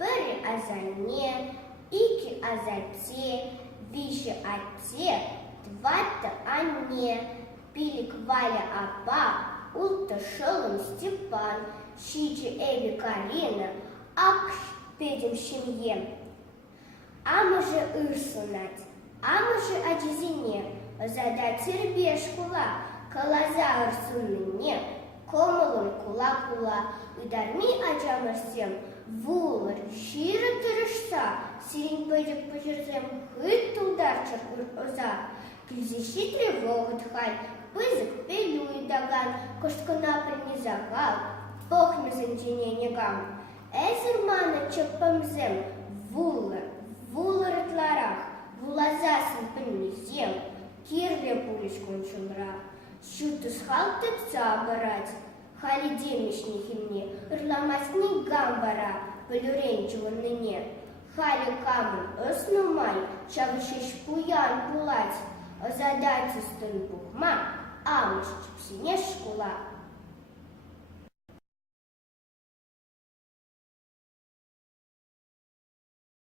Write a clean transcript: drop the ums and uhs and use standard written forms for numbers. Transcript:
пери азане, ики азате, виши ате, твата ане, пилик Валя апа, улта шелом Степан, шичи Эви Карина, ак педем шимьем. Амаже ырсунать, амаже аджизине, задать сербешкула, калаза ырсунне, комалым кула-кула, ударми аджамарсем, вулар, шира тырышса, сирень пыжик пыжырзем, хыт ударчар оза, кильзищи тревога тхаль, пызык пелюй даган, коштконапель не загал, похме занчине негам. Эзер мана чапамзем, вулар тларах, вулазасын пыннизем, кирле пулечкун чумра, щутус халтыца барать, хали демишни химне, ырламасни гамбара, полюренчеван ныне, хали камын оснумай, чавышиш пуян пулать, озадать истын бухма, амыш чипсине шкула.